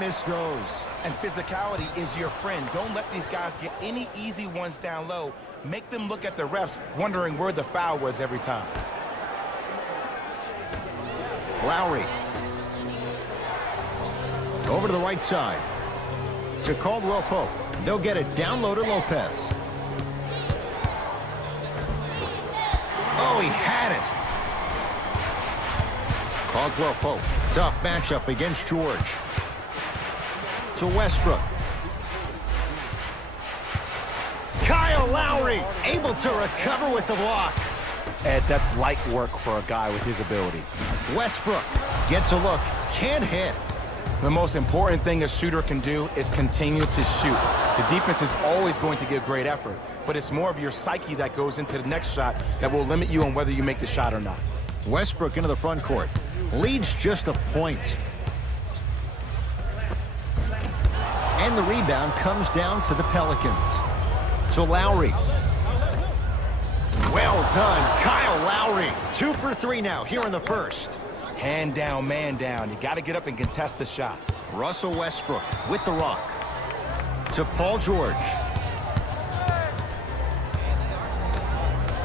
miss those. And physicality is your friend. Don't let these guys get any easy ones down low. Make them look at the refs, wondering where the foul was every time. Lowry. Over to the right side. To Caldwell Pope. They'll get it down low to Lopez. Oh, he had it. Caldwell Pope. Tough matchup against George. To Westbrook. Kyle Lowry able to recover with the block. Ed, that's light work for a guy with his ability. Westbrook gets a look. Can't hit. The most important thing a shooter can do is continue to shoot. The defense is always going to give great effort, but it's more of your psyche that goes into the next shot that will limit you on whether you make the shot or not. Westbrook into the front court. Leads just a point. And the rebound comes down to the Pelicans. To Lowry. Well done, Kyle Lowry. 2 for 3 now here in the first. Hand down, man down. You got to get up and contest the shot. Russell Westbrook with the rock. To Paul George.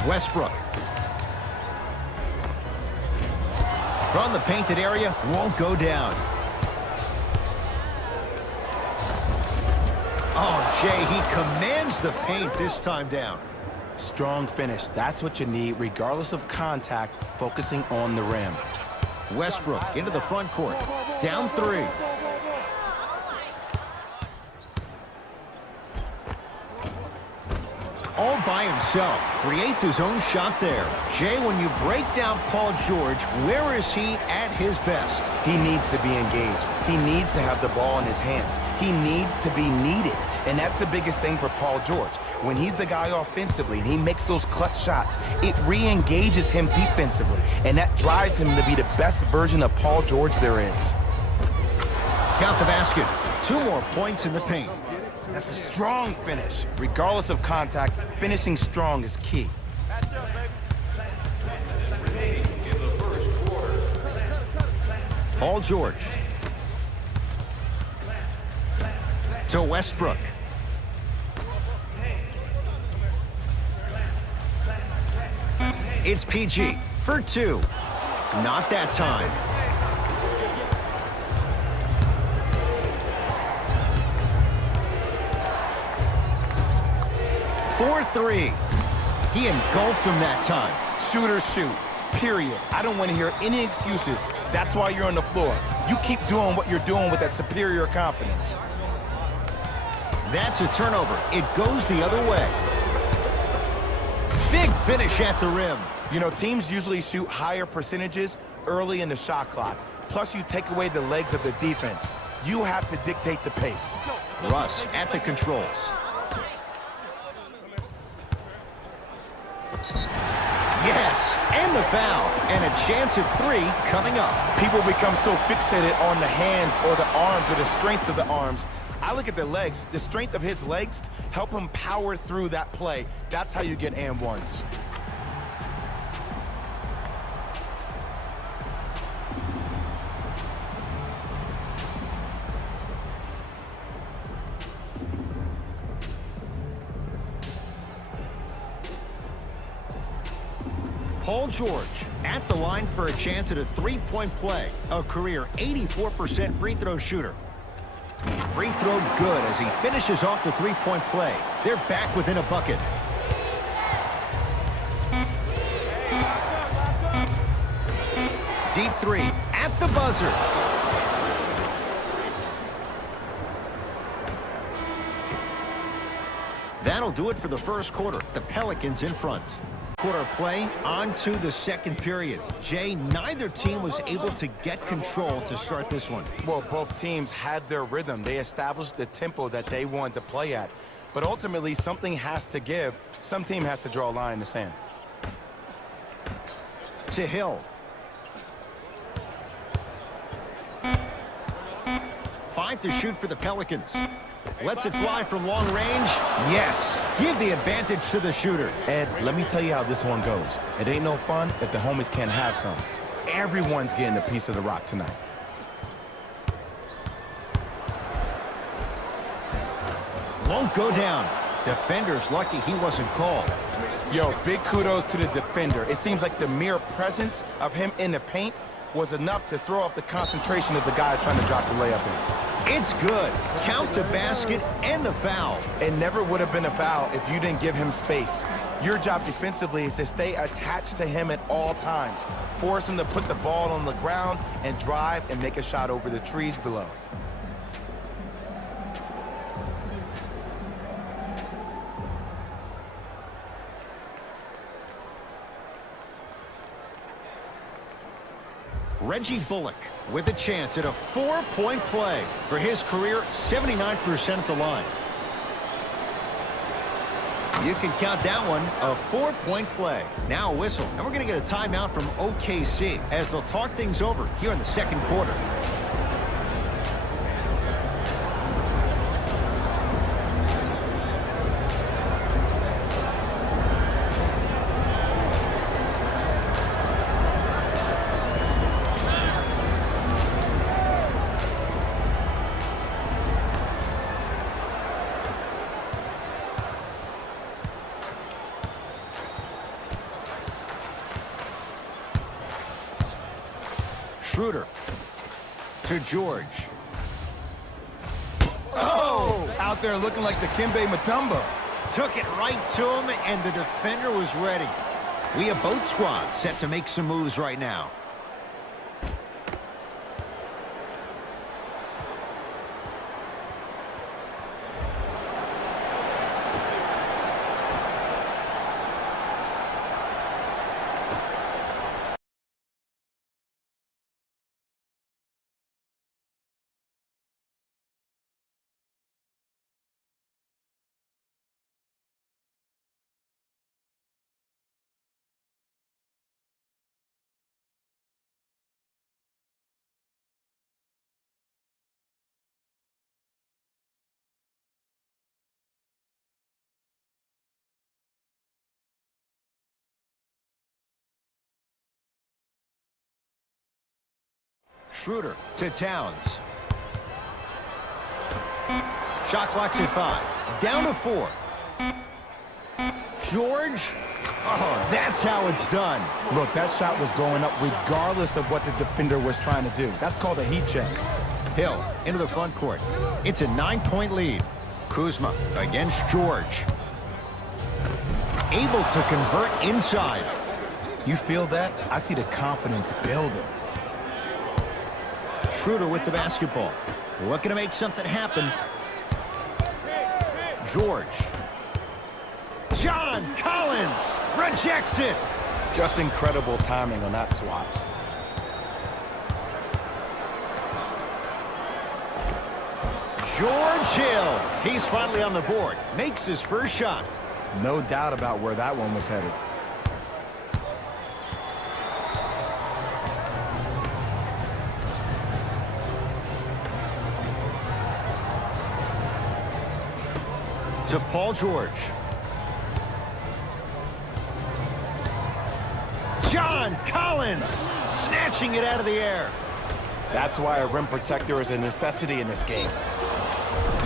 Westbrook. From the painted area, won't go down. Oh, Jay, he commands the paint this time down. Strong finish. That's what you need, regardless of contact, focusing on the rim. Westbrook into the front court. Down 3. All by himself. Creates his own shot there. Jay, when you break down Paul George, where is he at his best? He needs to be engaged. He needs to have the ball in his hands. He needs to be needed. And that's the biggest thing for Paul George. When he's the guy offensively and he makes those clutch shots, it re-engages him defensively. And that drives him to be the best version of Paul George there is. Count the basket. 2 more points in the paint. That's a strong finish. Regardless of contact, finishing strong is key. Paul George. To Westbrook. It's PG for 2. Not that time. For 3. He engulfed him that time. Shooters shoot, period. I don't want to hear any excuses. That's why you're on the floor. You keep doing what you're doing with that superior confidence. That's a turnover. It goes the other way. Big finish at the rim. You know, teams usually shoot higher percentages early in the shot clock. Plus, you take away the legs of the defense. You have to dictate the pace. Russ at the controls. Yes, and the foul. And a chance at 3 coming up. People become so fixated on the hands or the arms or the strengths of the arms. I look at the legs. The strength of his legs help him power through that play. That's how you get and ones. Paul George at the line for a chance at a 3-point play. A career 84% free throw shooter. Free throw good as he finishes off the 3-point play. They're back within a bucket. Deep 3 at the buzzer. That'll do it for the first quarter. The Pelicans in front. Quarter play on to the second period. Jay, neither team was able to get control to start this one. Well, both teams had their rhythm. They established the tempo that they wanted to play at. But ultimately, something has to give. Some team has to draw a line in the sand. To Hill. 5 to shoot for the Pelicans. Lets it fly from long range. Yes. Give the advantage to the shooter. Ed, let me tell you how this one goes. It ain't no fun if the homies can't have some. Everyone's getting a piece of the rock tonight. Won't go down. Defender's lucky he wasn't called. Yo, big kudos to the defender. It seems like the mere presence of him in the paint was enough to throw off the concentration of the guy trying to drop the layup in. It's good. Count the basket and the foul. It never would have been a foul if you didn't give him space. Your job defensively is to stay attached to him at all times. Force him to put the ball on the ground and drive and make a shot over the trees below. Reggie Bullock with a chance at a 4-point play. For his career, 79% at the line. You can count that one a 4-point play. Now a whistle. And we're going to get a timeout from OKC as they'll talk things over here in the second quarter. Schroeder to George. Oh! Out there looking like the Kimbe Mutombo. Took it right to him, and the defender was ready. We have both squads set to make some moves right now. Schroeder to Towns. Shot clock's at 5. Down to 4. George. Oh, that's how it's done. Look, that shot was going up regardless of what the defender was trying to do. That's called a heat check. Hill into the front court. It's a 9-point lead. Kuzma against George. Able to convert inside. You feel that? I see the confidence building. Schroeder with the basketball. Looking to make something happen. George. John Collins rejects it. Just incredible timing on that swat. George Hill. He's finally on the board. Makes his first shot. No doubt about where that one was headed. To Paul George. John Collins snatching it out of the air. That's why a rim protector is a necessity in this game.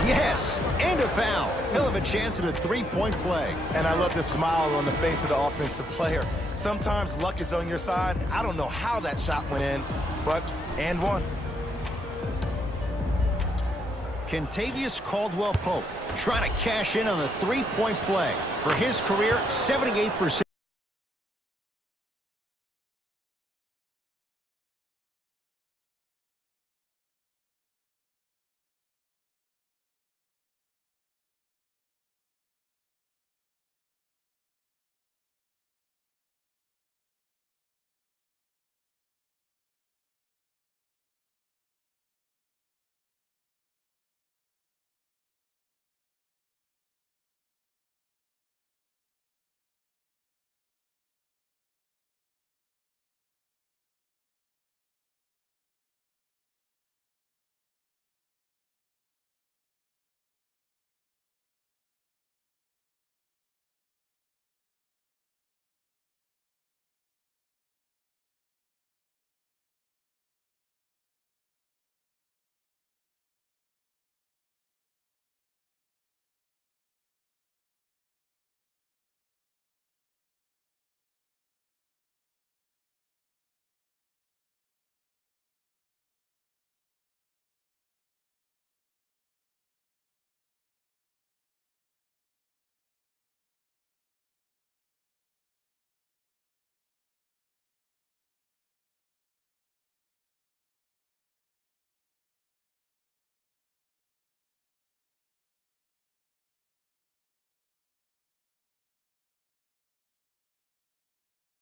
Yes, and a foul. He'll have a chance at a 3-point play. And I love the smile on the face of the offensive player. Sometimes luck is on your side. I don't know how that shot went in, but and one. Kentavious Caldwell-Pope trying to cash in on the 3-point play. For his career, 78%.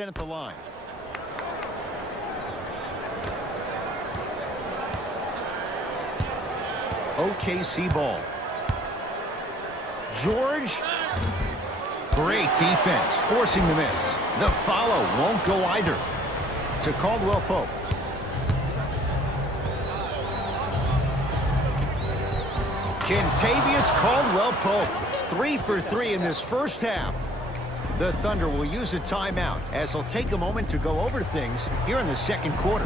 at the line. OKC ball. George. Great defense, forcing the miss. The follow won't go either. To Caldwell Pope. Kentavious Caldwell Pope. 3 for 3 in this first half. The Thunder will use a timeout as they'll take a moment to go over things here in the second quarter.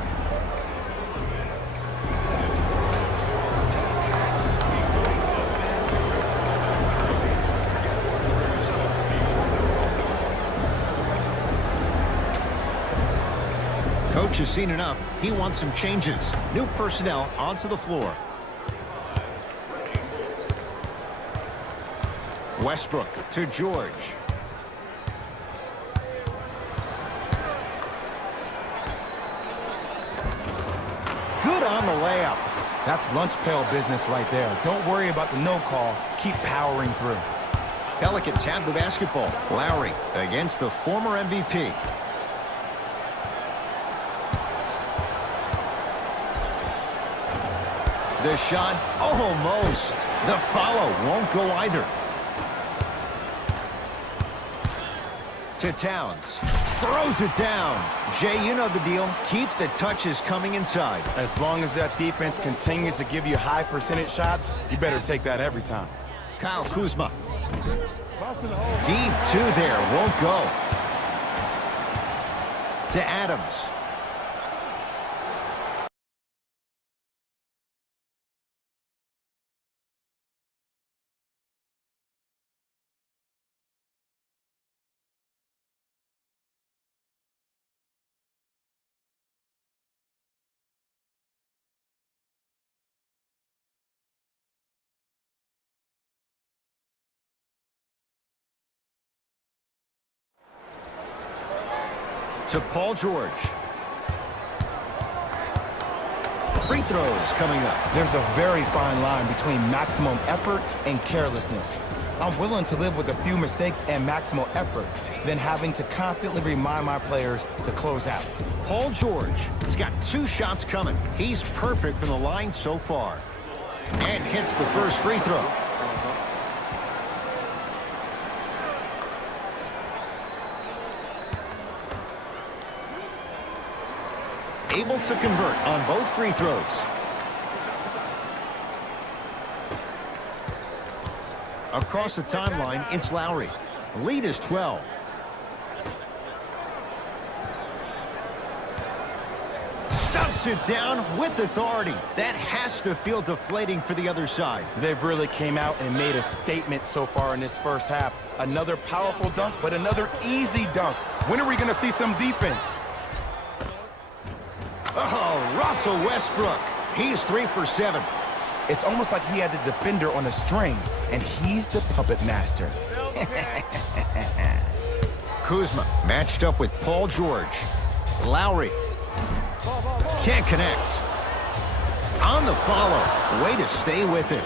Coach has seen enough. He wants some changes. New personnel onto the floor. Westbrook to George. Good on the layup. That's lunch pail business right there. Don't worry about the no call. Keep powering through. Pelicans have the basketball. Lowry against the former MVP. The shot, almost. The follow won't go either. To Towns. Throws it down. Jay, you know the deal. Keep the touches coming inside. As long as that defense continues to give you high percentage shots, you better take that every time. Kyle Kuzma. Deep two there. Won't go. To Adams. To Paul George. Free throws coming up. There's a very fine line between maximum effort and carelessness. I'm willing to live with a few mistakes and maximal effort than having to constantly remind my players to close out. Paul George has got 2 shots coming. He's perfect from the line so far. And hits the first free throw. Able to convert on both free throws. Across the timeline, it's Lowry. Lead is 12. Stuffs it down with authority. That has to feel deflating for the other side. They've really came out and made a statement so far in this first half. Another powerful dunk, but another easy dunk. When are we going to see some defense? Oh, Russell Westbrook. He's 3 for 7. It's almost like he had the defender on a string, and he's the puppet master. Kuzma matched up with Paul George. Lowry. Can't connect. On the follow. Way to stay with it.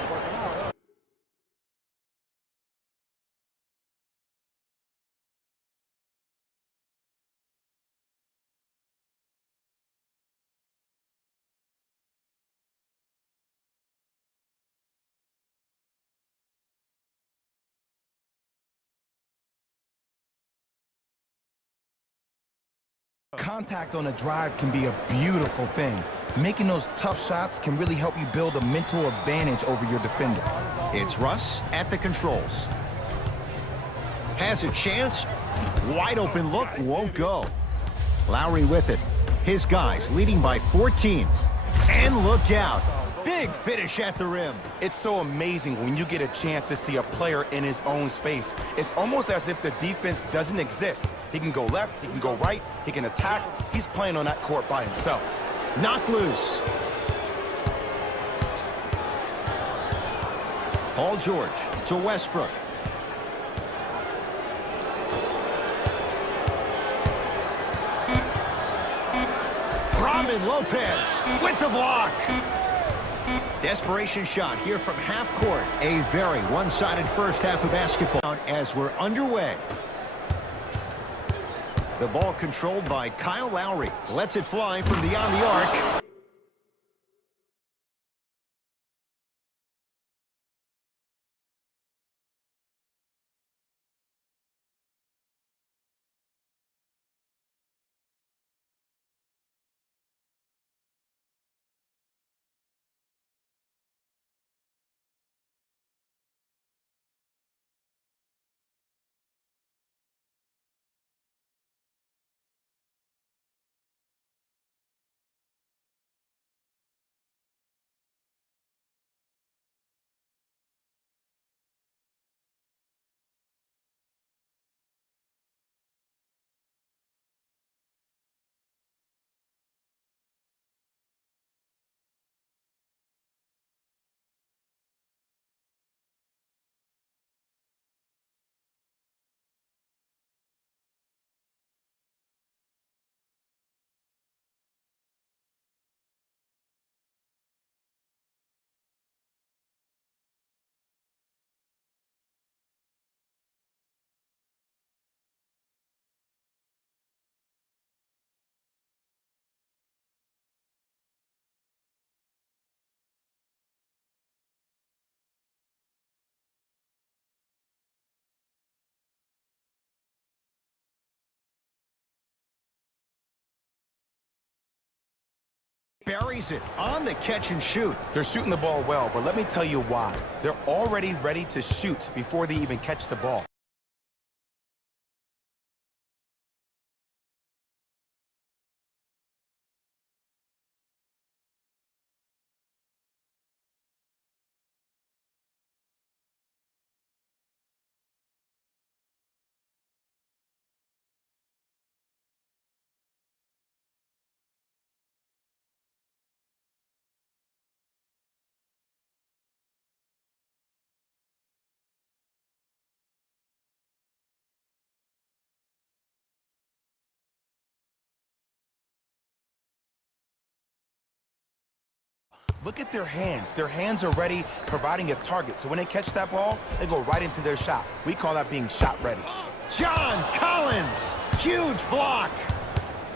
Contact on a drive can be a beautiful thing. Making those tough shots can really help you build a mental advantage over your defender. It's Russ at the controls. Has a chance. Wide open look, won't go. Lowry with it. His guys leading by 14. And look out. Big finish at the rim. It's so amazing when you get a chance to see a player in his own space. It's almost as if the defense doesn't exist. He can go left, he can go right, he can attack. He's playing on that court by himself. Knocked loose. Paul George to Westbrook. Robin Lopez with the block. Desperation shot here from half court. A very one-sided first half of basketball as we're underway. The ball controlled by Kyle Lowry. Lets it fly from beyond the arc. Buries it on the catch and shoot. They're shooting the ball well, but let me tell you why. They're already ready to shoot before they even catch the ball. Look at their hands. Their hands are ready, providing a target. So when they catch that ball, they go right into their shot. We call that being shot ready. John Collins, huge block.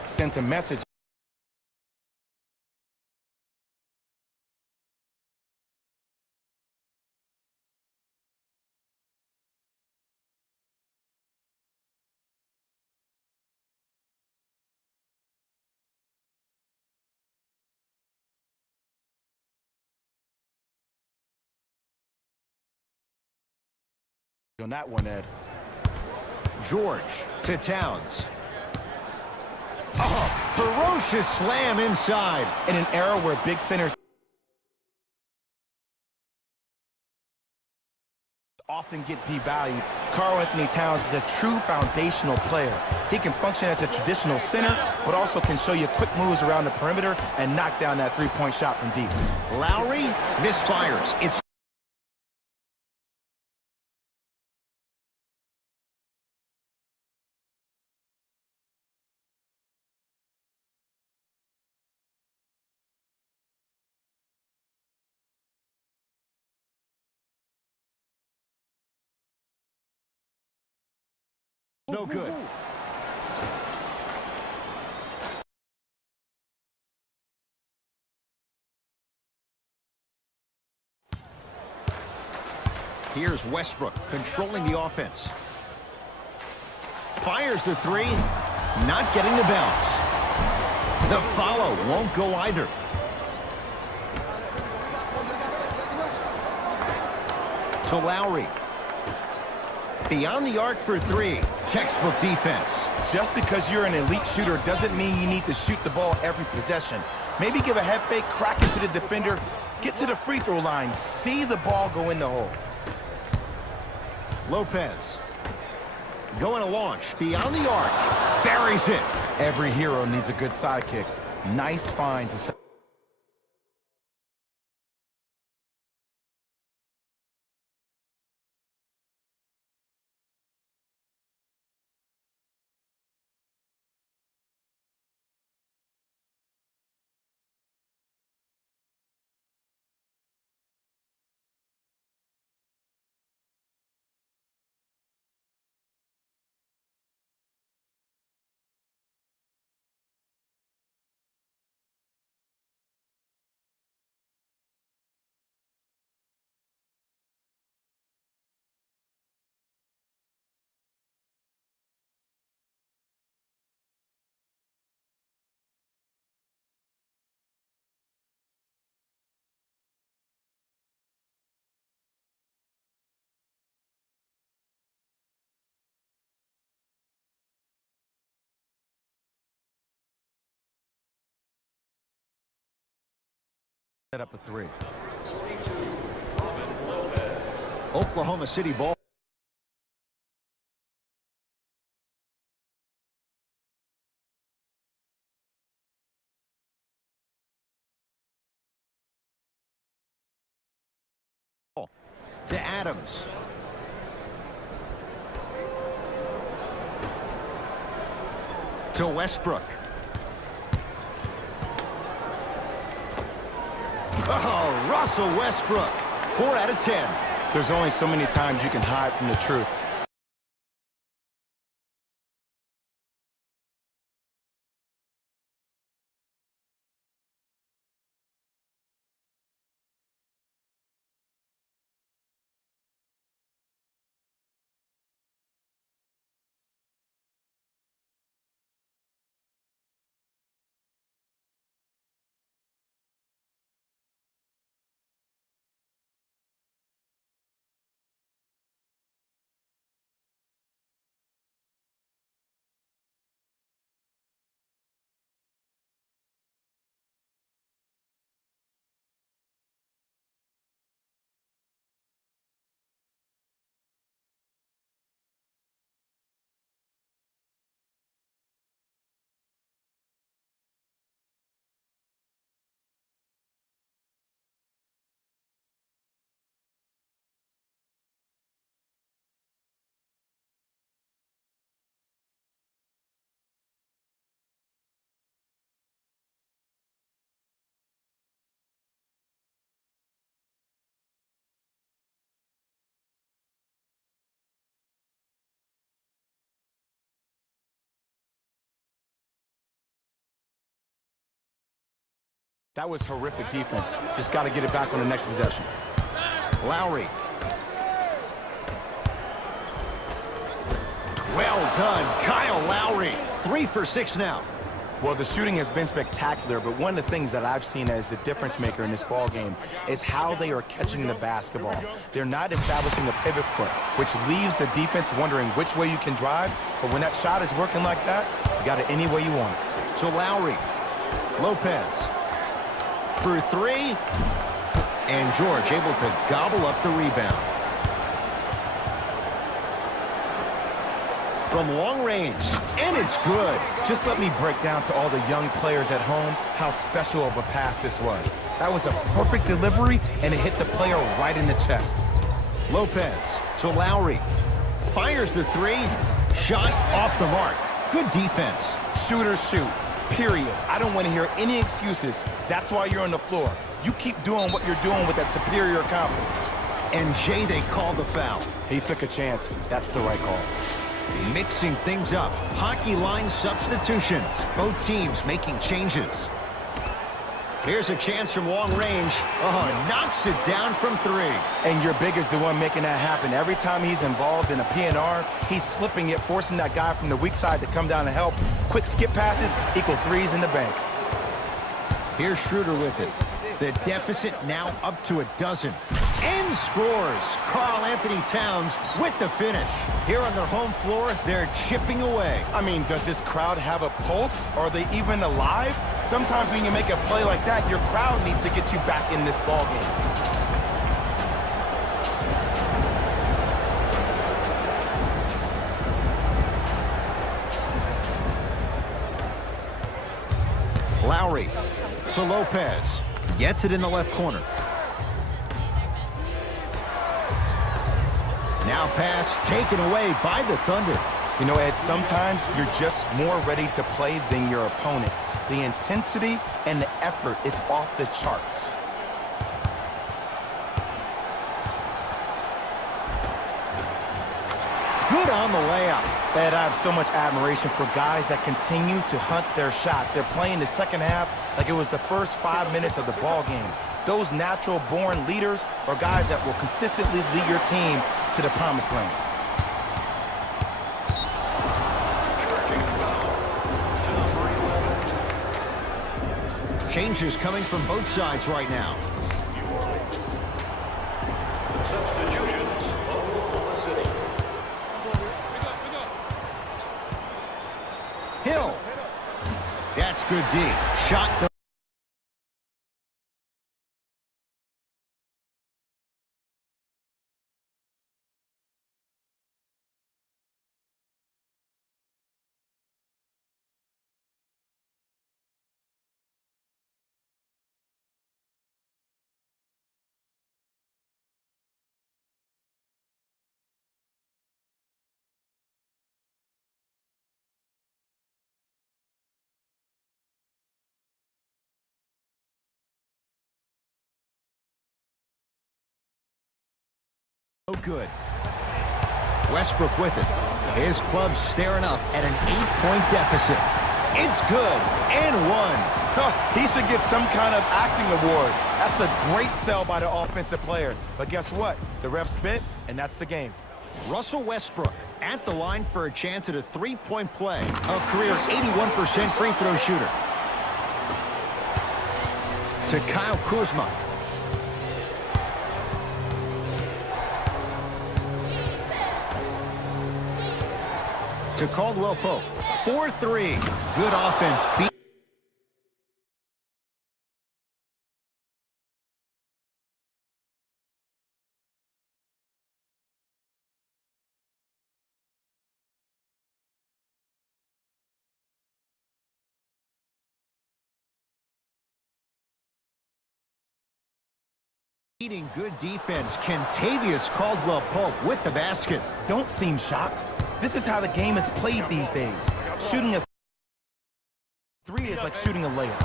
Sent a message. On that one, Ed. George to Towns. Oh, ferocious slam inside. In an era where big centers often get devalued, Karl-Anthony Towns is a true foundational player. He can function as a traditional center, but also can show you quick moves around the perimeter and knock down that three-point shot from deep. Lowry misfires. It's no good. Here's Westbrook controlling the offense. Fires the three, not getting the bounce. The follow won't go either. To Lowry. Beyond the arc for three. Textbook defense. Just because you're an elite shooter doesn't mean you need to shoot the ball every possession. Maybe give a head fake, crack it to the defender, get to the free throw line, see the ball go in the hole. Lopez. Going to launch. Beyond the arc. Buries it. Every hero needs a good sidekick. Nice find to set. Set up a three. Oklahoma City ball. To Adams. To Westbrook. Oh, Russell Westbrook. 4 out of 10. There's only so many times you can hide from the truth. That was horrific defense. Just got to get it back on the next possession. Lowry. Well done, Kyle Lowry. 3 for 6 now. Well, the shooting has been spectacular, but one of the things that I've seen as the difference maker in this ball game is how they are catching the basketball. They're not establishing a pivot foot, which leaves the defense wondering which way you can drive. But when that shot is working like that, you got it any way you want it. To Lowry. Lopez. For 3. And George able to gobble up the rebound. From long range, and it's good. Just let me break down to all the young players at home how special of a pass this was. That was a perfect delivery, and it hit the player right in the chest. Lopez to Lowry. Fires the 3. Shot off the mark. Good defense. Shooters shoot, period. I don't want to hear any excuses. That's why you're on the floor. You keep doing what you're doing with that superior confidence. And Jay, they called the foul. He took a chance. That's the right call. Mixing things up. Hockey line substitutions. Both teams making changes. Here's a chance from long range. Oh, knocks it down from 3. And your big is the one making that happen. Every time he's involved in a PNR, he's slipping it, forcing that guy from the weak side to come down and help. Quick skip passes equal 3s in the bank. Here's Schroeder with it. The deficit now up to 12. And scores. Karl-Anthony Towns with the finish. Here on their home floor, they're chipping away. I mean, does this crowd have a pulse? Are they even alive? Sometimes when you make a play like that, your crowd needs to get you back in this ball game. Lowry to Lopez. Gets it in the left corner. Now pass taken away by the Thunder. You know, Ed, sometimes you're just more ready to play than your opponent. The intensity and the effort is off the charts. Good on the layup. Ed, I have so much admiration for guys that continue to hunt their shot. They're playing the second half like it was the first 5 minutes of the ball game. Those natural-born leaders are guys that will consistently lead your team to the promised land. Changes coming from both sides right now. Substitutions, Oklahoma City. Hill. That's good D. Shot. Oh, good. Westbrook with it. His club's staring up at an 8-point deficit. It's good, and one. He should get some kind of acting award. That's a great sell by the offensive player. But guess what? The refs bit, and that's the game. Russell Westbrook at the line for a chance at a 3-point play. A career 81% free throw shooter. To Kyle Kuzma. To Caldwell Pope. 4-3. Good offense. Beating good defense. Kentavious Caldwell Pope with the basket. Don't seem shocked. This is how the game is played these days. Shooting a three is like shooting a layup.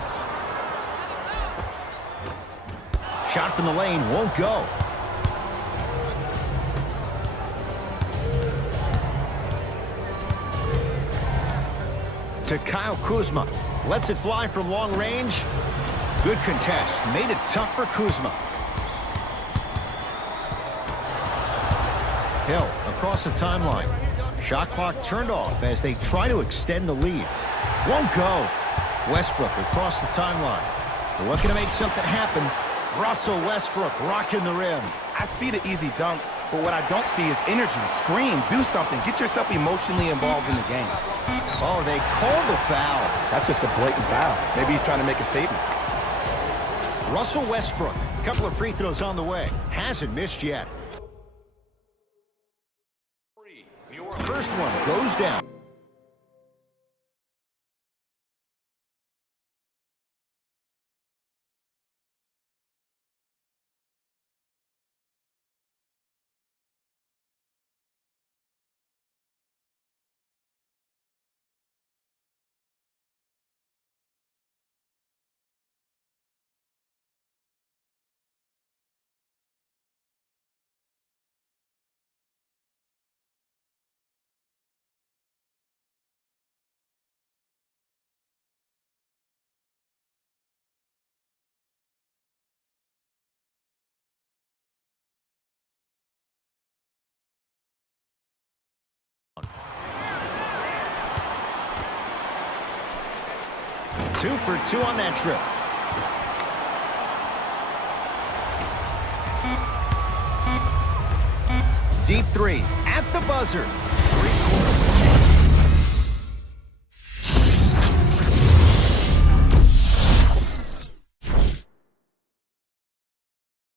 Shot from the lane won't go. To Kyle Kuzma. Lets it fly from long range. Good contest. Made it tough for Kuzma. Hill across the timeline. Shot clock turned off as they try to extend the lead. Won't go. Westbrook across the timeline. Looking to make something happen. Russell Westbrook rocking the rim. I see the easy dunk, but what I don't see is energy. Scream, do something. Get yourself emotionally involved in the game. Oh, they called the foul. That's just a blatant foul. Maybe he's trying to make a statement. Russell Westbrook, a couple of free throws on the way. Hasn't missed yet. First one goes down. Two for two on that trip. Deep three at the buzzer. Three-quarter